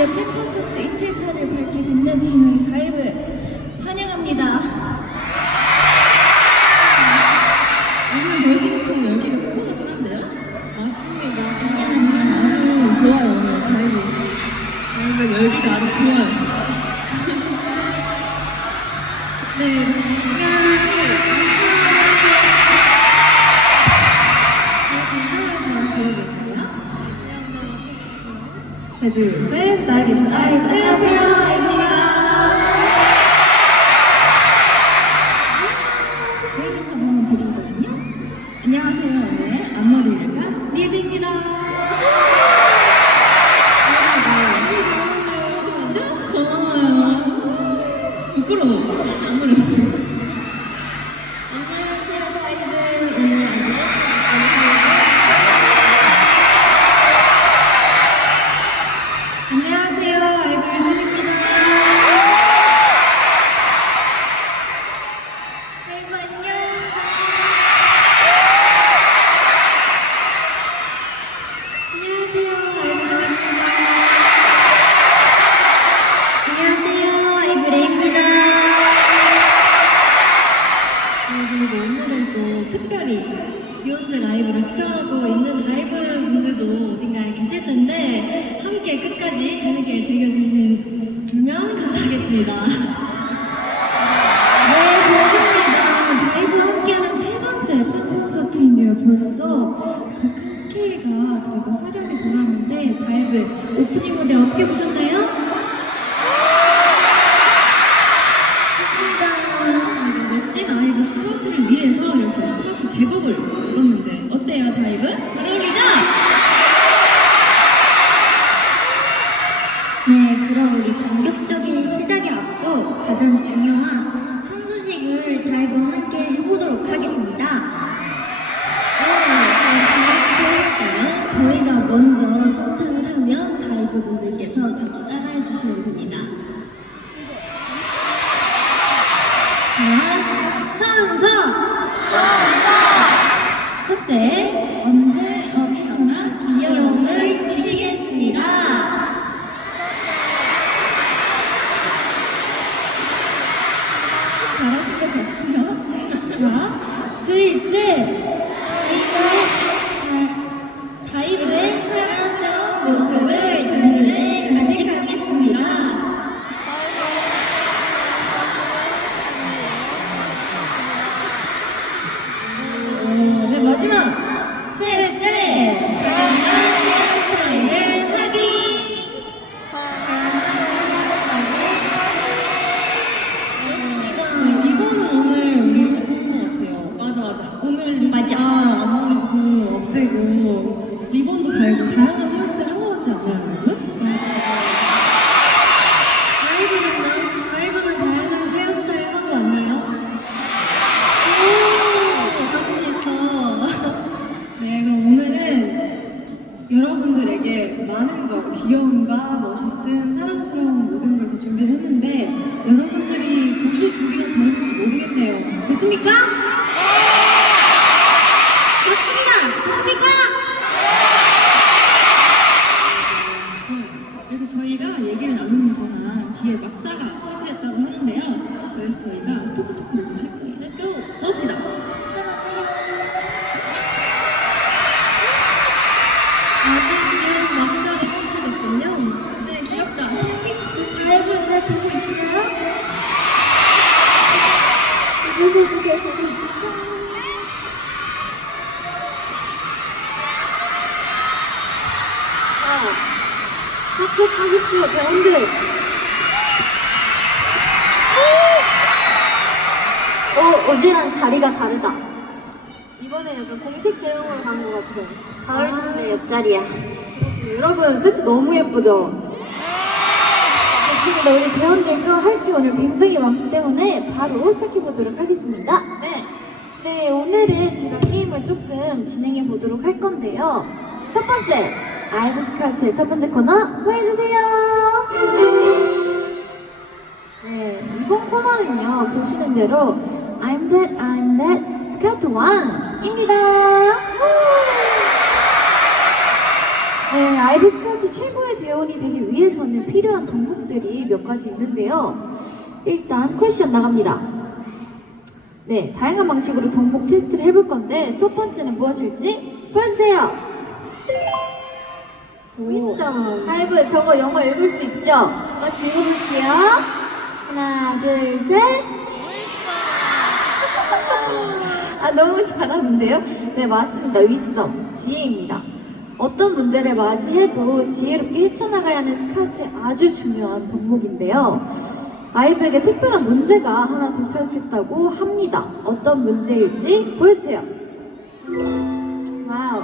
옆집 콘서트 이틀차를 밝게 빛내주시는 가이브 환영합니다. 오늘 벌써부터 여기가 속도가 뜨는데요? 맞습니다. 음, 아주 좋아요, 오늘 가이브. 가이브 열기가 아주 좋아요. 네. 하나 둘셋. 나에게 안녕하세요 아이돌입니다. 아, 합격하십시오, 대원들. 어, 어제랑 자리가 다르다. 이번에 약간 공식 대응으로 간 것 같아. 가을 아. 선배 옆자리야. 여러분, 세트 너무 예쁘죠? 맞습니다. 우리 배원들과 할 게 오늘 굉장히 많기 때문에 바로 시작해 보도록 하겠습니다. 네. 네, 오늘은 제가 게임을 조금 진행해 보도록 할 건데요. 첫 번째, 아이브 스카우트의 첫 번째 코너 보여주세요. 네, 이번 코너는요, 보시는 대로 I'm that, I'm that, 스카우트 왕입니다. 네, 아이비 스카우트 최고의 대원이 되기 위해서는 필요한 동목들이 몇 가지 있는데요. 일단 퀘션 나갑니다. 네, 다양한 방식으로 동목 테스트를 해볼 건데 첫 번째는 무엇일지 보여주세요. wisdom. 하이브 저거 영어 읽을 수 있죠? 다 같이 읽어볼게요. 하나, 둘, 셋. 아 너무 잘하는데요? 네 맞습니다. 위스덤 지혜입니다. 어떤 문제를 맞이해도 지혜롭게 헤쳐나가야 하는 스카우트의 아주 중요한 덕목인데요. 아이브에게 특별한 문제가 하나 도착했다고 합니다. 어떤 문제일지 보여주세요. 와우.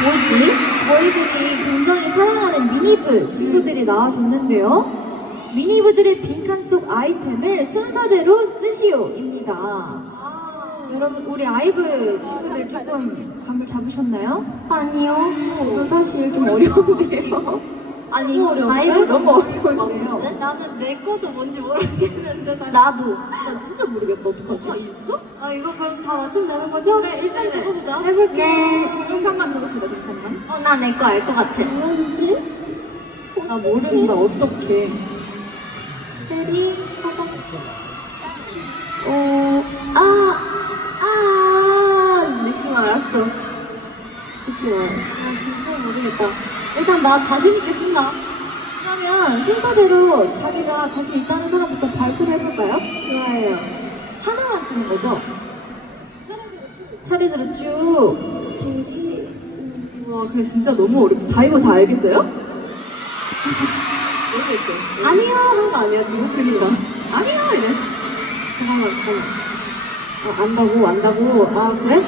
뭐지? 저희들이 굉장히 사랑하는 미니브 친구들이 나와줬는데요. 미니브들의 빈칸 속 아이템을 순서대로 쓰시오입니다. 여러분, 우리 아이브 친구들 조금 감을 잡으셨나요? 아니요. 저도 사실 좀 어려운데요. 아니, 너무 어려운데? 아이고 너무 어려운데요. 아? 나는 내 것도 뭔지 모르겠는데 사실. 나도. 나 진짜 모르겠다. 어떡하지? 있어? 아 이거 그럼 다 맞추면 되는 거죠? 그래, 일단 적어보자. 해볼게. 빈칸만 적었어, 나 빈칸만. 어, 나 내 거 알 것 같아. 뭔지? 나 모른다. 어떡해. 체리 화장. 어, 아, 아, 알았어. 느낌 알았어. 아, 진짜 모르겠다. 일단 나 자신있게 쓴다. 그러면 순서대로 자기가 자신 있다는 사람부터 발표를 해볼까요? 좋아요. 하나만 쓰는 거죠? 차례대로 쭉. 와, 근데 진짜 너무 어렵다. 다 이거 다 알겠어요? 모르겠대. 아니요! 한 거 아니야, 지금? 그니까. 아니야, 이랬어. 잠깐만, 잠깐만. 아, 안다고, 안다고. 아, 그래?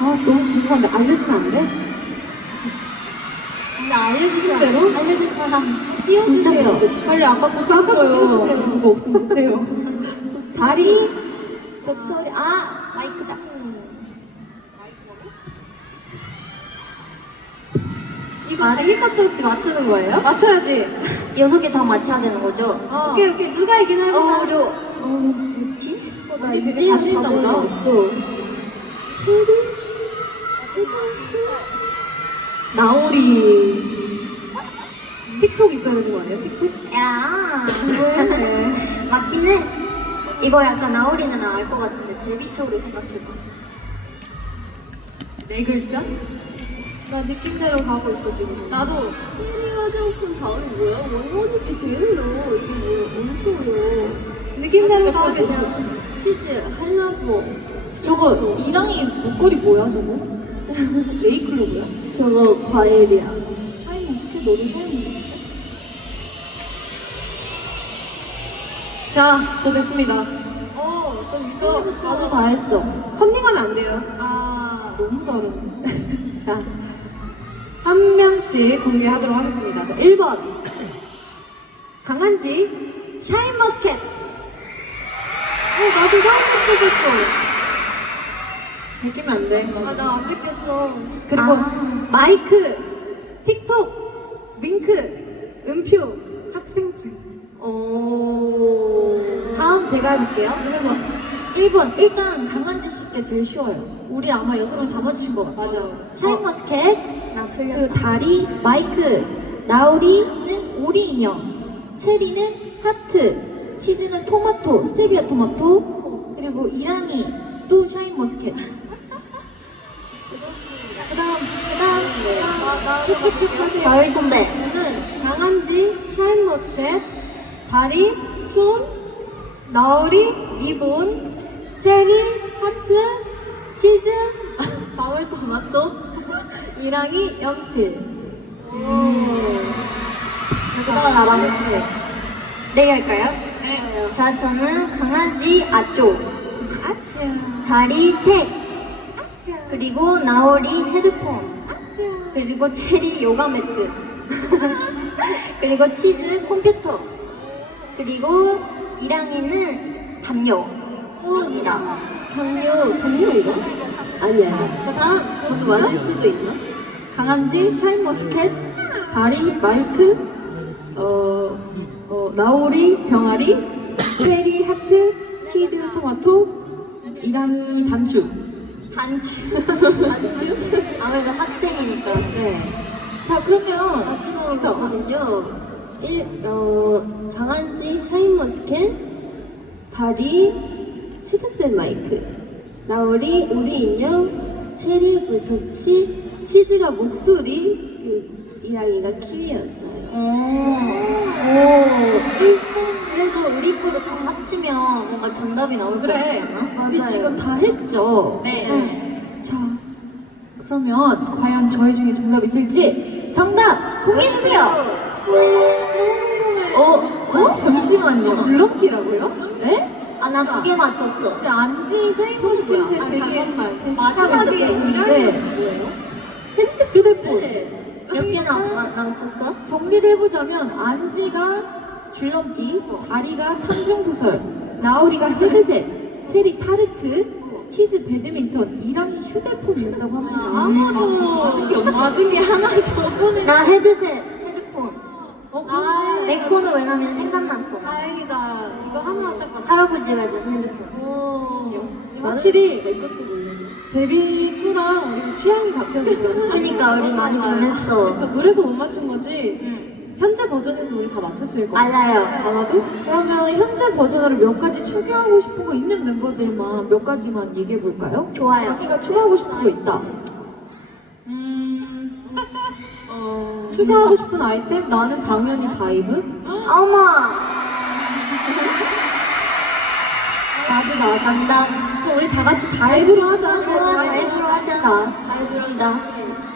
아, 너무 궁금한데 알려주면 안 돼? 나 알려줄 사람. 대로? 알려줄 사람. 띄워주세요. 빨리 아까 거 아까 거 띄워줘요. 띄워주세요. 누가 없으면 못해요. 다리, 벽돌이, 아, 마이크다. 이거 자기 것도 없이 맞추는 거예요? 맞춰야지. 여섯 개 다 맞춰야 되는 거죠? 어. 오케이, 오케이. 누가 이긴 하면 어, 어려워. 어, 뭐지? 어, 나 언니 되게 자신 있나 보다. 체리, 해장국. 나오리. 틱톡 있어야 되는 거 아니에요? 틱톡? 야, 왜? 맞긴 해. 이거 약간 나오리는 알 것 같은데 데뷔처로 생각해봐. 네 글자? 나 느낌대로 가고 있어 지금. 나도. 체리 화장품 다음이 뭐야? 원원이께 제일 어려워. 이게 뭐야? 엄청 어려워. 느낌대로 가게 돼. 되었어. 치즈, 할라보. 저거, 이랑이 목걸이 뭐야, 저거? 레이클로브야? 저거 과일이야. 샤인머스켓? 너도 샤인머스켓? 자, 저 됐습니다. 어, 그럼 저, 유진이부터. 나도 다 했어. 컨닝하면 안 돼요. 아, 너무 다른데. 자, 한 명씩 공개하도록 하겠습니다. 자, 1번. 강한지, 샤인 머스켓. 어, 나도 샤워머스켓 썼어. 베끼면 안 돼. 아, 나 안 느꼈어. 그리고 아. 마이크, 틱톡, 윙크, 음표, 학생증. 오. 다음 제가 해볼게요. 해봐. 1번 일단 강한지 씨께 제일 쉬워요. 우리 아마 명다 맞춘 것 같아요. 맞아, 맞아. 샤인머스켓, 나 그리고 틀렸다. 다리, 마이크, 나우리는 오리 인형, 체리는 하트, 치즈는 토마토, 스테비아 토마토, 그리고 이랑이 또 샤인머스켓. 그 다음, 그다음 나, 나, 쭉쭉쭉 하세요. 가을 선배. 저는 강한지, 샤인 머스켓, 다리, 춤, 나우리, 리본, 체리, 하트, 치즈, 방울토마토, 이랑이, 연필. 그 다음, 네 할까요? 네. 자, 저는 강아지 아쪼, 아짜, 다리 책, 그리고 나오리 헤드폰. 그리고 체리 요가 매트, 그리고 치즈 컴퓨터, 그리고 이랑이는 담요입니다. 담요, 담요인가? 아니, 아니. 그 다음, 저도 맞을 수도 있나? 강한지, 샤인머스켓, 다리, 마이크, 어, 어, 나오리, 병아리, 체리, 하트, 치즈, 토마토, 이랑이, 단추. 단추. 단추? 아무래도 학생이니까. 네. 자, 그러면 마지막으로는요. 일, 어, 강한지 샤인 머스켓, 바리 헤드셋 마이크, 나오리 우리 인형, 체리 불터치, 치즈가 목소리, 그 이랑이가 키위였어요. 오, 일단 그래도 우리 거를 다 합치면 뭔가 정답이 나올 것 그래. 같지 않아? 우리 지금 다 했죠? 네. 자, 그러면 과연 저희 중에 정답 있을지 정답 공개해주세요! 어? 어? 잠시만요. 줄넘기라고요? 에? 아, 나 두 개 맞췄어. 근데 안지 쉐이퍼스켓에 아, 되게 잠깐만. 마지막에 느껴지는데 이랑이가 뭐예요? 휴대폰. 몇 개나 마- 맞췄어? 정리를 해보자면 안지가 줄넘기, 다리가 탐정소설, 나우리가 헤드셋, 체리 타르트, 치즈 배드민턴, 이랑이 휴대폰 이었다고 합니다. 아무도 맞은 게 없나? 맞은 게 하나도. 나 헤드셋, 헤드폰. 어, 아, 내 거는 왜냐면 생각났어. 다행이다. 이거 하나 딱 맞췄어. 할아버지가 준 핸드폰. 오. 확실히 내 것도 몰랐네. 데뷔 초랑 우리가 취향이 바뀌어서 그런지. 그러니까 우리 많이 변했어. 그쵸, 그래서 못 맞춘 거지. 응. 현재 버전에서 우리 다 맞췄을 거야. 맞아요. 아마도? 그러면 현재 버전으로 몇 가지 추가하고 싶은 거 있는 멤버들만 몇 가지만 얘기해 볼까요? 좋아요. 여기가 추가하고 싶은 거 있다. 음, 어. 추가하고 싶은 아이템? 나는 당연히 바이브? 어머! 나도 나 정답. 그럼 우리 다 같이 다 해. 바이브로 하자. 좋아, 다이브로 하자. 알겠습니다.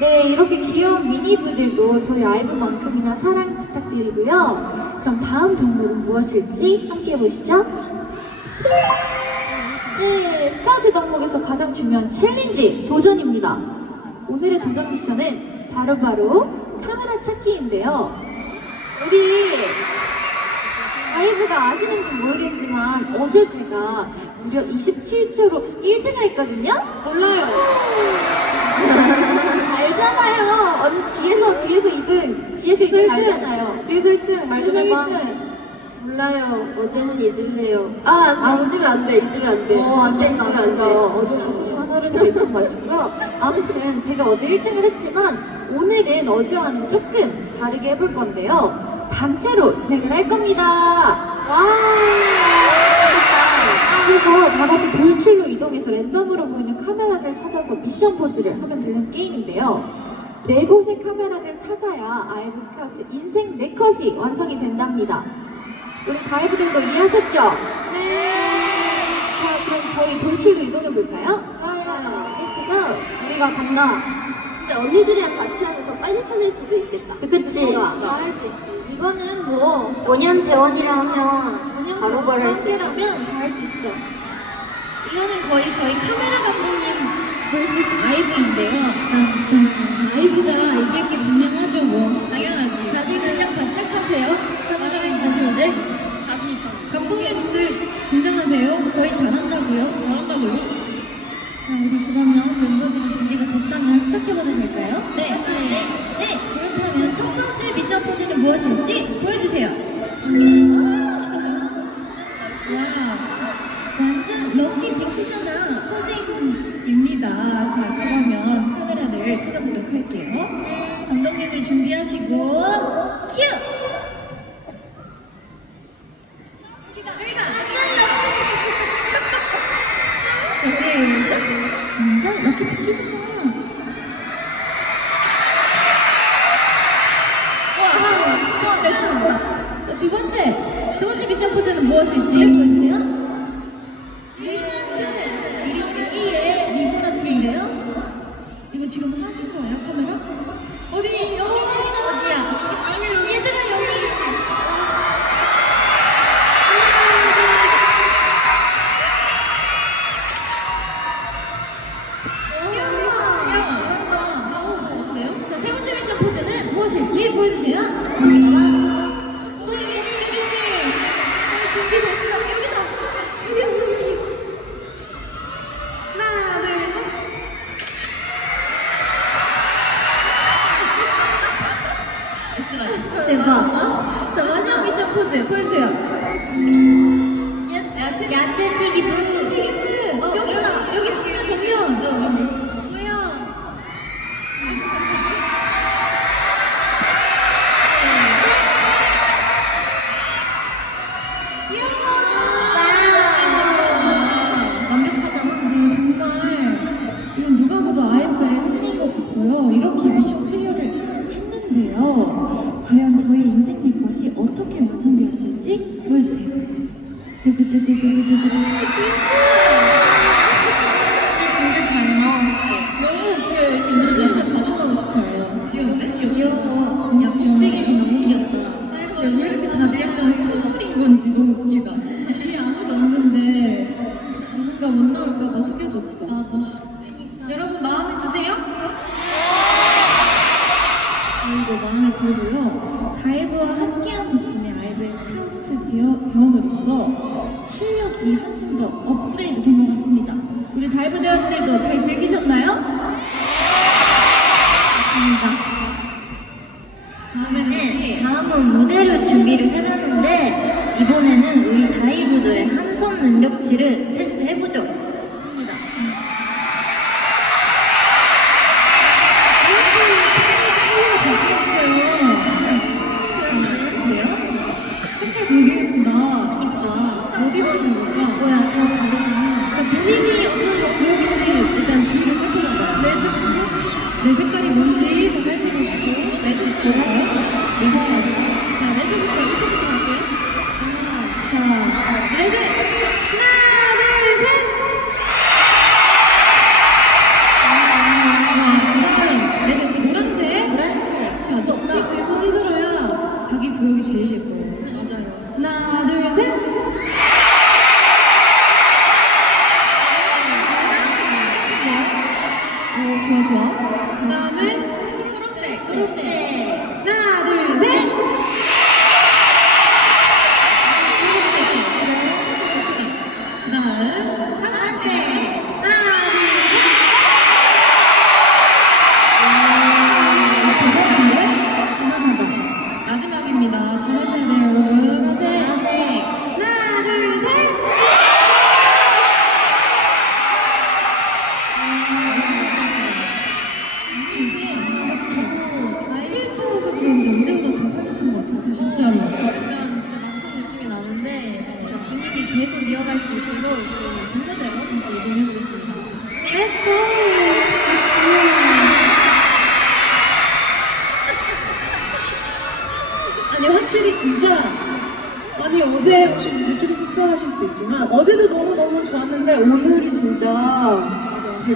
네, 이렇게 귀여운 미니부들도 저희 아이브만큼이나 사랑 부탁드리고요. 그럼 다음 동물은 무엇일지 함께 해보시죠. 네, 스카우트 덕목에서 가장 중요한 챌린지 도전입니다. 오늘의 도전 미션은 바로 바로 카메라 찾기인데요. 우리 아이브가 아시는지 모르겠지만 어제 제가 무려 27초로 1등을 했거든요. 몰라요. 알잖아요. 언니 뒤에서 뒤에서 2등, 뒤에서 2등 알잖아요. 뒤에서 1등 말좀 뒤에서 해봐. 1등. 몰라요. 어제는 잊을래요. 아, 안 돼. 잊으면 안 돼. 잊으면 안 돼. 어, 안 돼, 잊으면 안 되죠. 어제부터 소중한 하루는 잊지 마시고요. 아무튼 제가 어제 1등을 했지만 오늘은 어제와는 조금 다르게 해볼 건데요. 단체로 진행을 할 겁니다. 와. 그래서 다 같이 돌출로 이동해서 랜덤으로 보이는 카메라를 찾아서 미션 포즈를 하면 되는 게임인데요. 네 곳의 카메라를 찾아야 아이브 스카우트 인생 네 컷이 완성이 된답니다. 우리 다이브들도 이해하셨죠? 네. 자, 그럼 저희 돌출로 이동해 볼까요? 좋아요. Let's go. 우리가 간다. 근데 언니들이랑 같이 하면 더 빨리 찾을 수도 있겠다. 그치. 잘할 수 있지. 이거는 뭐 5년 대원이라 하면 그냥 바로 바로 할수 있지. 함께라면 다 할 수 있어. 이거는 거의 저희 카메라 감독님 vs 아이브인데요. 아이브가 이길 게 분명하죠, 뭐. 당연하지. 다들 그냥 반짝하세요. 카메라에 자신 있을? 자신 있다. 감독님들 긴장하세요. 저희 잘한다고요? 잘한다고요? 자, 우리 그러면 멤버들이 준비가 됐다면 시작해봐도 될까요? 네. 네. 네. 그렇다면 첫 번째 미션 포즈는 무엇일지 보여주세요. 와우. 완전 럭키 빅키잖아. 포징입니다. 자, 그러면 카메라를 찾아보도록 할게요. 감독님들 준비하시고, 큐! 완전 럭키 빅키잖아. 와, 네, 잘한다. 자, 두 번째, 두 번째 미션 과연 저희 인생 빅컷이 어떻게 완성되었을지 보여주세요. 두구두구두구두구. 준비를 해봤는데 이번에는 우리 다이브들의 함성 능력치를 테스트해보죠.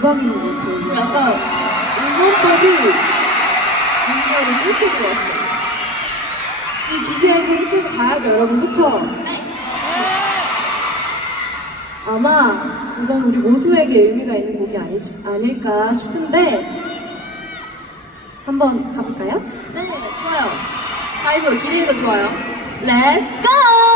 대박인 것 같아요. 약간 응원법이 뭔가 이렇게 들어왔어요. 이 기세를 계속해서 가야죠, 여러분. 그쵸? 네. 아마 이건 우리 모두에게 의미가 있는 곡이 아니, 아닐까 싶은데 한번 가볼까요? 네, 좋아요. 라이브 기대해도 좋아요. Let's go!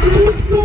to me.